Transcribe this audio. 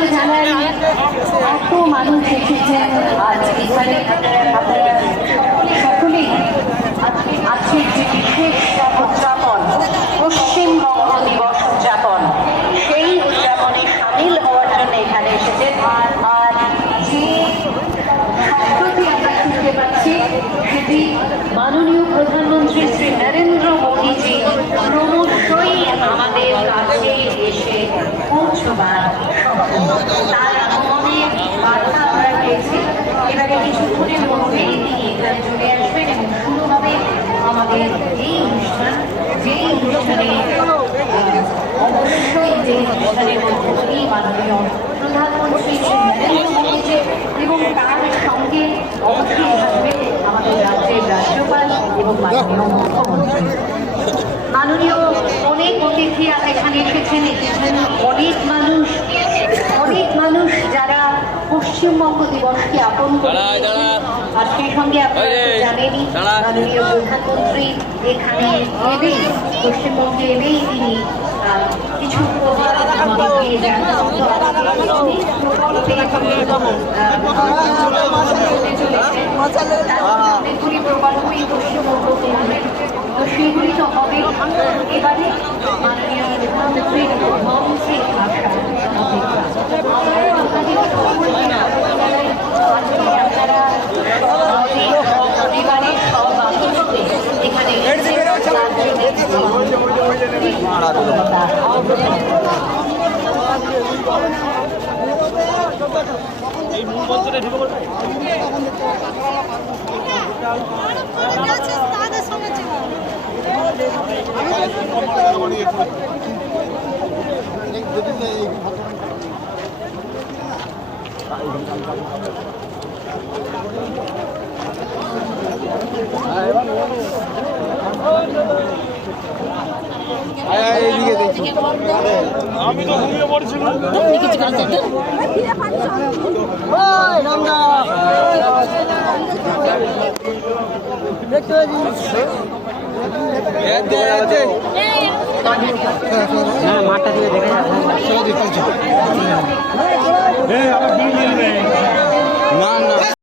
তো জানাই এত মানুষ এসেছেন আজ এখানে, আপনারা সকলেই আজকের যে বিশেষ উদযাপন পশ্চিমবঙ্গ দিবস উদযাপন, সেই উদযাপনে সামিল হওয়ার জন্য এখানে এসেছেন। আর যে সম্প্রতি আমরা শুনতে পাচ্ছি সেটি মাননীয় প্রধানমন্ত্রী শ্রী নরেন্দ্র মোদীজি ক্রমশই আমাদের কাছে এসে পৌঁছবার তার আগমনের বার্তা আমরা পেয়েছি। এবারে কিছুক্ষণের মধ্যেই তিনি এখানে চলে আসবেন এবং শুরু হবে আমাদের এই অনুষ্ঠান, যেই অনুষ্ঠানে অবশ্যই যে অনুষ্ঠানের মধ্য দিয়েই মাননীয় প্রধানমন্ত্রী শ্রী নরেন্দ্র মোদীজি এবং তার সঙ্গে অবশ্যই থাকবে আমাদের রাজ্যের রাজ্যপাল এবং মাননীয় মুখ্যমন্ত্রী। মাননীয় অনেক অতিথি আজ এখানে এসেছেন অনেক মানুষ যারা পশ্চিমবঙ্গ দিবসকে আপন করে, আর সেই সঙ্গে আপনারা জানেনই মাননীয় প্রধানমন্ত্রী এখানে এলেই, পশ্চিমবঙ্গে এলেই তিনি কিছু উপহার আমাদের দিয়ে যান। অনেকগুলি প্রকল্পই পশ্চিমবঙ্গকে আনবেন, তো সেগুলি তো হবে। এবারে মাননীয় প্রধানমন্ত্রীর মৌখিক ভাষা পরিবারের সব আত্মীয়কে এখানে এই মূল মঞ্চটা ঢুকে পড়বে। আমি তো ঘুমিয়ে পড়ছিলাম। মাঠটা দিয়ে দেখে